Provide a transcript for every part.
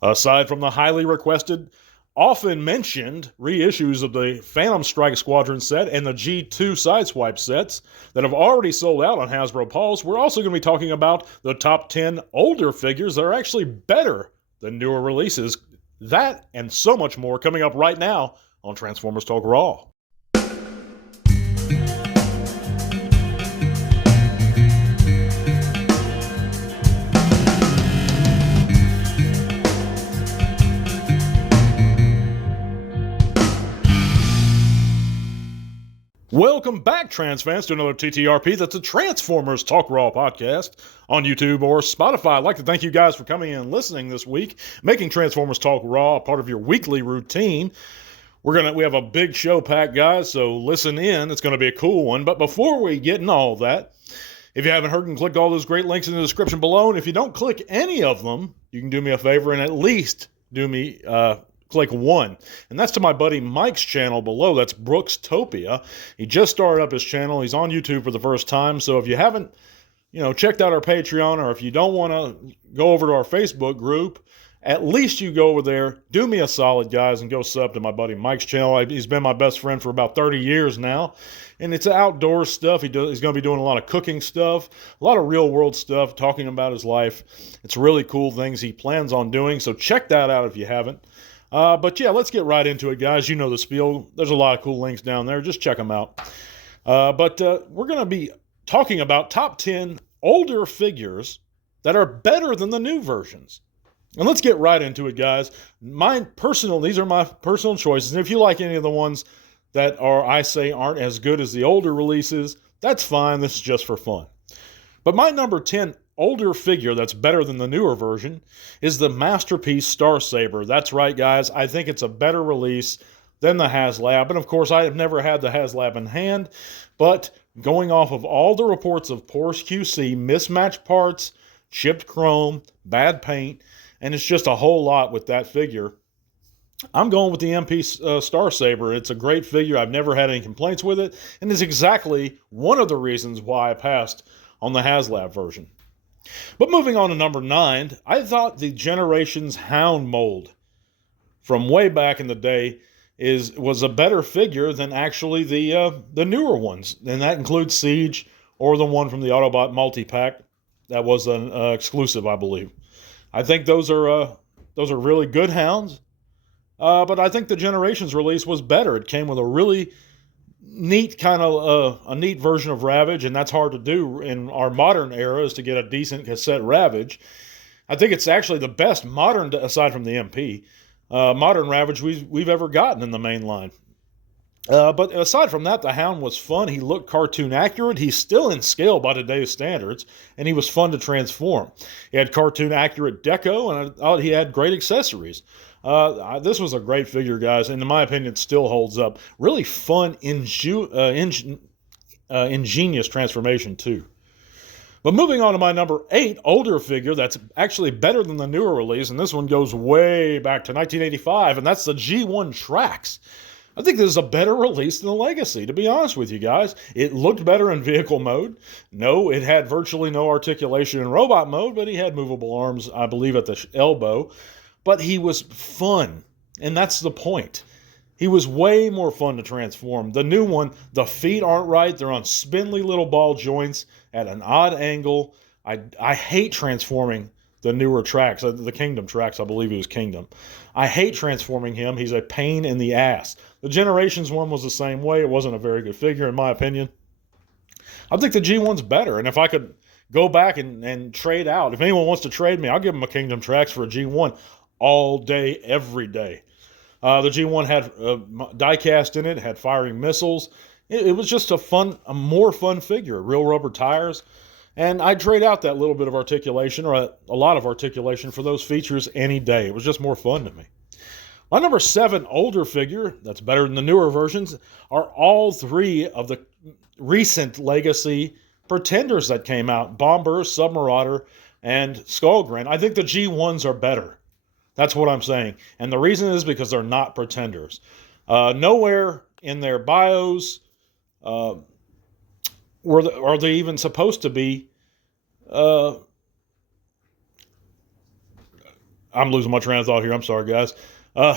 Aside from the highly requested, often mentioned reissues of the Phantomstrike Squadron set and the G2 Sideswipe sets that have already sold out on Hasbro Pulse, we're also going to be talking about the top 10 older figures that are actually better than newer releases. That and so much more coming up right now on Transformers Talk Raw. Welcome back, trans fans, to another TTRP. That's a Transformers Talk Raw podcast on YouTube or Spotify. I'd like to thank you guys for coming in and listening this week, making Transformers Talk Raw a part of your weekly routine. We have a big show packed, guys, so listen in. It's going to be a cool one. But before we get into all that, if you haven't heard and clicked all those great links in the description below, and if you don't click any of them, you can do me a favor and at least click one, and that's to my buddy Mike's channel below. That's Brookstopia. He just started up his channel. He's on YouTube for the first time, so if you haven't, checked out our Patreon, or if you don't want to go over to our Facebook group, at least you go over there, do me a solid, guys, and go sub to my buddy Mike's channel. He's been my best friend for about 30 years now, and it's outdoor stuff. He's going to be doing a lot of cooking stuff, a lot of real-world stuff, talking about his life. It's really cool things he plans on doing, so check that out if you haven't. But yeah, let's get right into it, guys. You know the spiel. There's a lot of cool links down there. Just check them out. But we're going to be talking about top 10 older figures that are better than the new versions. And let's get right into it, guys. These are my personal choices. And if you like any of the ones that aren't as good as the older releases, that's fine. This is just for fun. But my number 10 older figure that's better than the newer version is the Masterpiece Starsaber. That's right, guys. I think it's a better release than the HasLab. And of course, I have never had the HasLab in hand, but going off of all the reports of poor QC, mismatched parts, chipped chrome, bad paint, and it's just a whole lot with that figure, I'm going with the MP Starsaber. It's a great figure. I've never had any complaints with it, and it's exactly one of the reasons why I passed on the HasLab version. But moving on to number 9, I thought the Generations Hound mold from way back in the day was a better figure than actually the newer ones, and that includes Siege or the one from the Autobot multi-pack that was an exclusive, I believe. I think those are really good hounds, but I think the Generations release was better. It came with a really neat a neat version of Ravage, and that's hard to do in our modern era, is to get a decent cassette Ravage. I think it's actually the best modern, aside from the MP, modern Ravage we've ever gotten in the main line. But aside from that, the Hound was fun. He looked cartoon accurate. He's still in scale by today's standards, and he was fun to transform. He had cartoon accurate deco, and I thought he had great accessories. This was a great figure, guys, and in my opinion, it still holds up. Really fun, ingenious transformation, too. But moving on to my number 8 older figure that's actually better than the newer release, and this one goes way back to 1985, and that's the G1 Trax. I think this is a better release than the Legacy, to be honest with you guys. It looked better in vehicle mode. No, it had virtually no articulation in robot mode, but he had movable arms, I believe, at the elbow. But he was fun, and that's the point. He was way more fun to transform. The new one, the feet aren't right. They're on spindly little ball joints at an odd angle. I hate transforming the newer Trax, the Kingdom Trax. I believe he was Kingdom. I hate transforming him. He's a pain in the ass. The Generations one was the same way. It wasn't a very good figure, in my opinion. I think the G1's better, and if I could go back and trade out, if anyone wants to trade me, I'll give them a Kingdom Trax for a G1 all day, every day. The G1 had die-cast in it, had firing missiles. It was just a more fun figure. Real rubber tires. And I'd trade out that little bit of articulation, or a lot of articulation, for those features any day. It was just more fun to me. My number 7 older figure, that's better than the newer versions, are all 3 of the recent Legacy Pretenders that came out. Bomber, Submarauder, and Skullgrin. I think the G1s are better. That's what I'm saying. And the reason is because they're not Pretenders. Nowhere in their bios are they even supposed to be... I'm losing my train of thought here. I'm sorry, guys. Uh,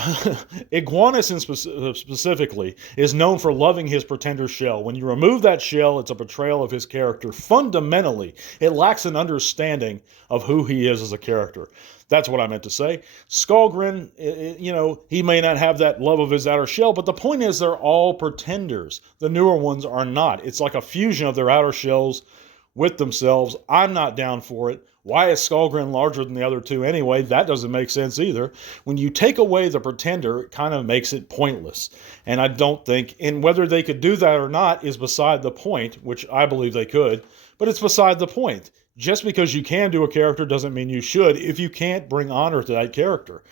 Iguanus specifically is known for loving his pretender shell. When you remove that shell, it's a betrayal of his character. Fundamentally, it lacks an understanding of who he is as a character. That's what I meant to say. Skullgrin, he may not have that love of his outer shell, but the point is they're all pretenders. The newer ones are not. It's like a fusion of their outer shells with themselves. I'm not down for it. Why is Skullgrin larger than the other two anyway? That doesn't make sense either. When you take away the pretender, it kind of makes it pointless. And I don't think, and whether they could do that or not is beside the point, which I believe they could, but it's beside the point. Just because you can do a character doesn't mean you should if you can't bring honor to that character.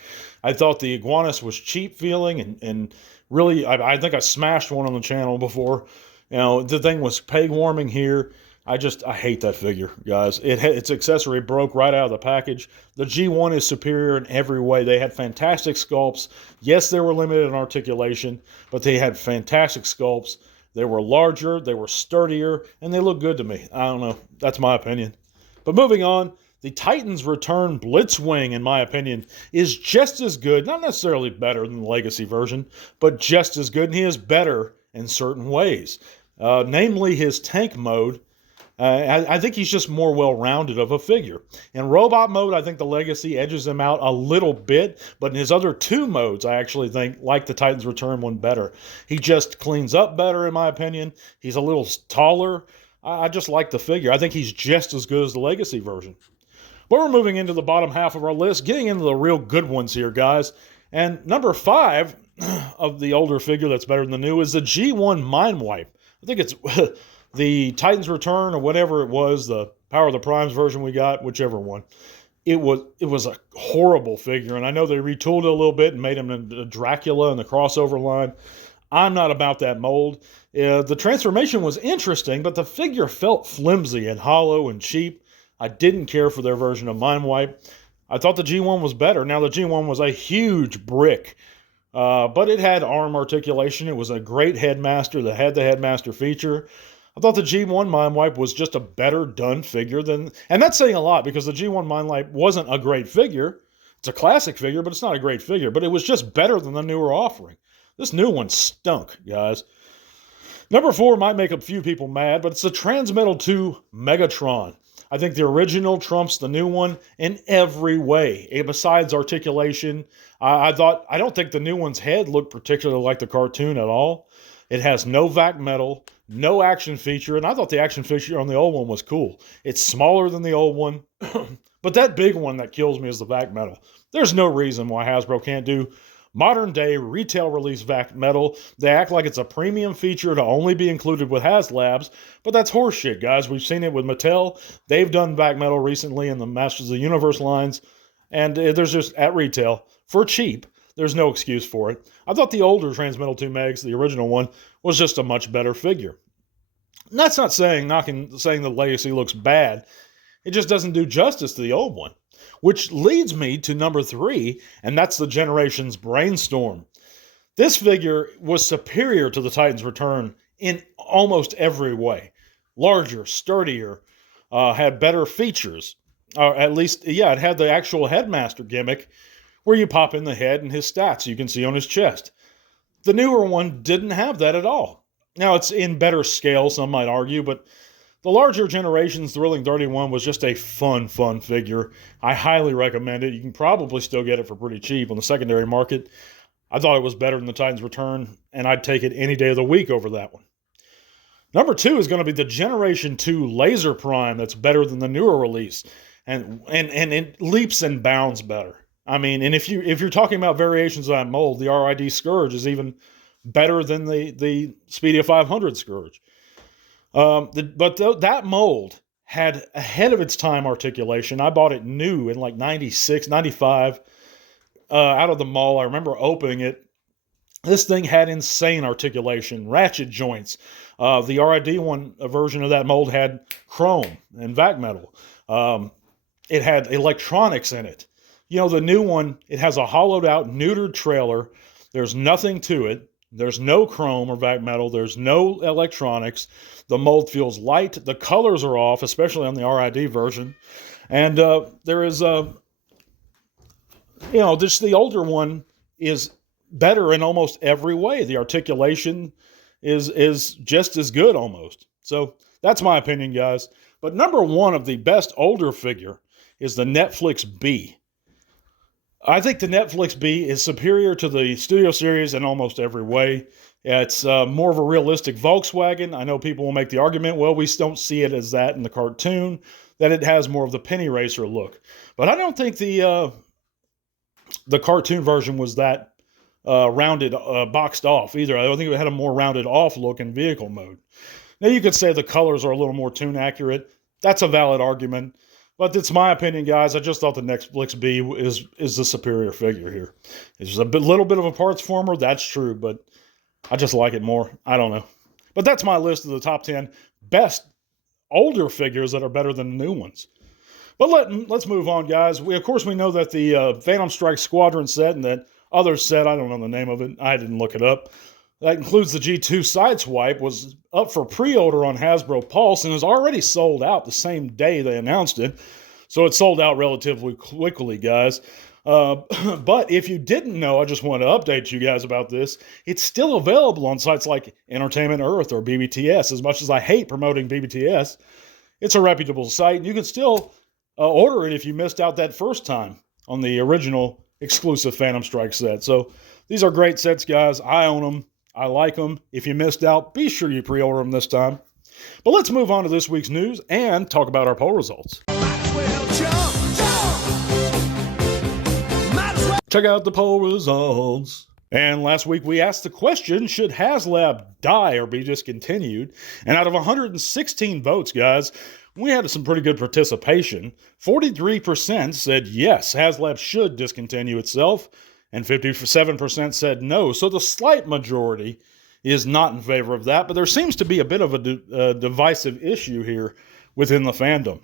I thought the Iguanus was cheap feeling, and really, I think I smashed one on the channel before. The thing was peg warming here. I hate that figure, guys. Its accessory broke right out of the package. The G1 is superior in every way. They had fantastic sculpts. Yes, they were limited in articulation, but they had fantastic sculpts. They were larger, they were sturdier, and they look good to me. I don't know. That's my opinion. But moving on, the Titans Return Blitzwing, in my opinion, is just as good, not necessarily better than the Legacy version, but just as good, and he is better in certain ways. Namely, his tank mode. I think he's just more well-rounded of a figure. In robot mode, I think the Legacy edges him out a little bit, but in his other two modes, I actually think, like the Titans Return one better. He just cleans up better, in my opinion. He's a little taller. I just like the figure. I think he's just as good as the Legacy version. But we're moving into the bottom half of our list, getting into the real good ones here, guys. And number 5 of the older figure that's better than the new is the G1 Mind Wipe. I think it's the Titans Return or whatever it was, the Power of the Primes version we got, whichever one. It was a horrible figure, and I know they retooled it a little bit and made him into Dracula in the crossover line. I'm not about that mold. The transformation was interesting, but the figure felt flimsy and hollow and cheap. I didn't care for their version of Mind Wipe. I thought the G1 was better. Now, the G1 was a huge brick, but it had arm articulation. It was a great headmaster that had the headmaster feature. I thought the G1 Mind Wipe was just a better done figure than... And that's saying a lot, because the G1 Mind Wipe wasn't a great figure. It's a classic figure, but it's not a great figure. But it was just better than the newer offering. This new one stunk, guys. Number 4 might make a few people mad, but it's the Transmetal 2 Megatron. I think the original trumps the new one in every way. Besides articulation, I don't think the new one's head looked particularly like the cartoon at all. It has no vac metal, no action feature, and I thought the action feature on the old one was cool. It's smaller than the old one, but that big one that kills me is the vac metal. There's no reason why Hasbro can't do modern day retail release vac metal. They act like it's a premium feature to only be included with HasLabs, but that's horseshit, guys. We've seen it with Mattel. They've done vac metal recently in the Masters of the Universe lines, and there's just, at retail, for cheap, there's no excuse for it. I thought the older Transmetal 2 Megs, the original one, was just a much better figure. And that's not saying the Legacy looks bad. It just doesn't do justice to the old one. Which leads me to number 3, and that's the Generations Brainstorm. This figure was superior to the Titans Return in almost every way. Larger, sturdier, had better features. At least, yeah, it had the actual headmaster gimmick where you pop in the head and his stats you can see on his chest. The newer one didn't have that at all. Now, it's in better scale, some might argue, but the larger Generations Thrilling 31 was just a fun figure. I highly recommend it. You can probably still get it for pretty cheap on the secondary market. I thought it was better than the Titans Return, and I'd take it any day of the week over that one. Number 2 is going to be the Generation 2 Laser Prime that's better than the newer release. And it leaps and bounds better. I mean, and if you're talking about variations of that mold, the RID Scourge is even better than the Speedia 500 Scourge. That mold had ahead of its time articulation. I bought it new in like 96, 95 out of the mall. I remember opening it. This thing had insane articulation, ratchet joints. The RID one version of that mold had chrome and vac metal. It had electronics in it. The new one, it has a hollowed out, neutered trailer. There's nothing to it. There's no chrome or vac metal. There's no electronics. The mold feels light. The colors are off, especially on the RID version. And there is just the older one is better in almost every way. The articulation is just as good almost. So that's my opinion, guys. But number one of the best older figure is the Netflix B. I think the Netflix B is superior to the Studio Series in almost every way. It's more of a realistic Volkswagen. I know people will make the argument, well, we don't see it as that in the cartoon, that it has more of the penny racer look. But I don't think the cartoon version was that rounded, boxed off either. I don't think it had a more rounded off look in vehicle mode. Now, you could say the colors are a little more tune accurate. That's a valid argument. But it's my opinion, guys. I just thought the Netflix B is the superior figure here. It's just little bit of a parts former, that's true, but I just like it more. I don't know. But that's my list of the top 10 best older figures that are better than the new ones. But let's move on, guys. We know that the Phantomstrike Squadron set and that other set, I don't know the name of it, I didn't look it up, that includes the G2 Sideswipe, was up for pre-order on Hasbro Pulse and is already sold out the same day they announced it. So it sold out relatively quickly, guys. But if you didn't know, I just want to update you guys about this. It's still available on sites like Entertainment Earth or BBTS. As much as I hate promoting BBTS, it's a reputable site, and you can still order it if you missed out that first time on the original exclusive Phantomstrike set. So these are great sets, guys. I own them. I like them. If you missed out, be sure you pre-order them this time. But let's move on to this week's news and talk about our poll results. Check out the poll results. And last week we asked the question, should HasLab die or be discontinued? And out of 116 votes, guys, we had some pretty good participation. 43% said yes, HasLab should discontinue itself, and 57% said no. So the slight majority is not in favor of that, but there seems to be a bit of a divisive issue here within the fandom.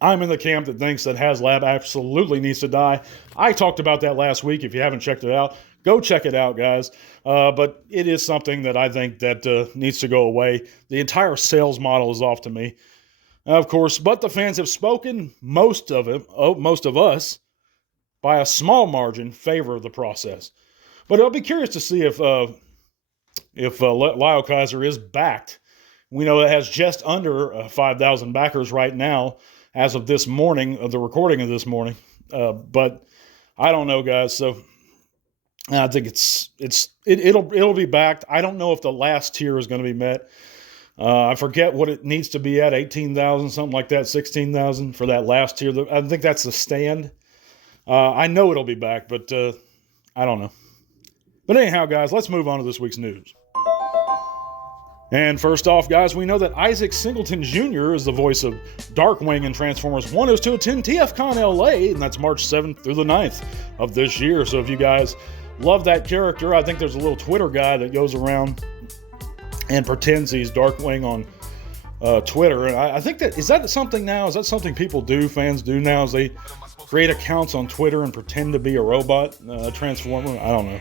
I'm in the camp that thinks that HasLab absolutely needs to die. I talked about that last week. If you haven't checked it out, go check it out, guys. But it is something that I think that needs to go away. The entire sales model is off to me, of course. But the fans have spoken. Most of us, by a small margin, favor the process. But I'll be curious to see if Lyle Kaiser is backed. We know it has just under 5,000 backers right now, as of this morning, of the recording of this morning. But I don't know, guys. So I think it'll be backed. I don't know if the last tier is going to be met. I forget what it needs to be at, 18,000, something like that, 16,000 for that last tier. I think that's the stand. I know it'll be back, but I don't know. But anyhow, guys, let's move on to this week's news. And first off, guys, we know that Isaac Singleton Jr. is the voice of Darkwing in Transformers 1, is to attend TFCon LA, and that's March 7th through the 9th of this year. So if you guys love that character, I think there's a little Twitter guy that goes around and pretends he's Darkwing on Twitter. And I think is that something now? Is that something people do, fans do now, is they create accounts on Twitter and pretend to be a robot Transformer? I don't know.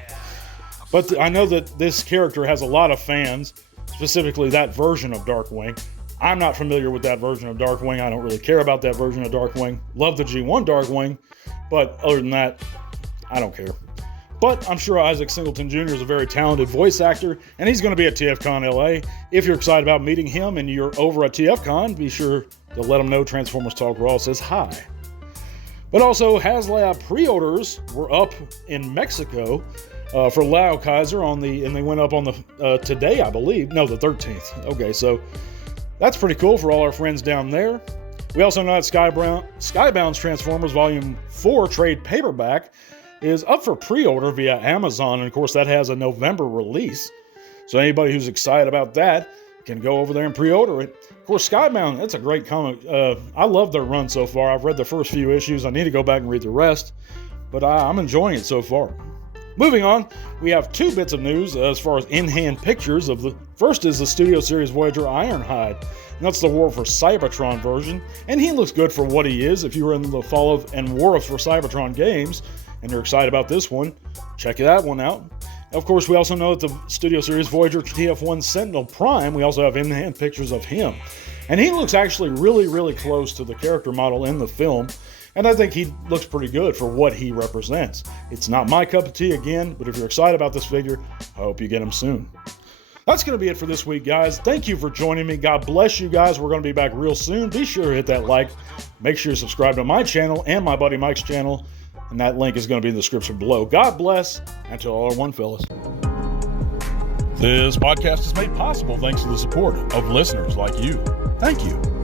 But I know that this character has a lot of fans, specifically that version of Darkwing. I'm not familiar with that version of Darkwing. I don't really care about that version of Darkwing. Love the G1 Darkwing, but other than that, I don't care. But I'm sure Isaac Singleton Jr. is a very talented voice actor, and he's going to be at TFCon LA. If you're excited about meeting him and you're over at TFCon, be sure to let him know Transformers Talk Raw says hi. But also, HasLab pre-orders were up in Mexico for Lyle Kaiser and they went up on the today, I believe. No, the 13th. Okay, so that's pretty cool for all our friends down there. We also know that Skybound's Transformers Volume 4 trade paperback is up for pre-order via Amazon, and of course that has a November release. So anybody who's excited about that can go over there and pre-order it. Of course, Skybound, that's a great comic. I love their run so far. I've read the first few issues. I need to go back and read the rest, but I'm enjoying it so far. Moving on, we have two bits of news as far as in-hand pictures of the first is the Studio Series Voyager Ironhide. And that's the War for Cybertron version, and he looks good for what he is. If you were in the Fall of and War for Cybertron games and you're excited about this one, check that one out. Of course, we also know that the Studio Series Voyager TF1 Sentinel Prime, we also have in-hand pictures of him. And he looks actually really, really close to the character model in the film. and I think he looks pretty good for what he represents. It's not my cup of tea again, but if you're excited about this figure, I hope you get him soon. That's going to be it for this week, guys. Thank you for joining me. God bless you guys. We're going to be back real soon. Be sure to hit that like. Make sure you subscribe to my channel and my buddy Mike's channel, and that link is going to be in the description below. God bless, and to all our one fellas. This podcast is made possible thanks to the support of listeners like you. Thank you.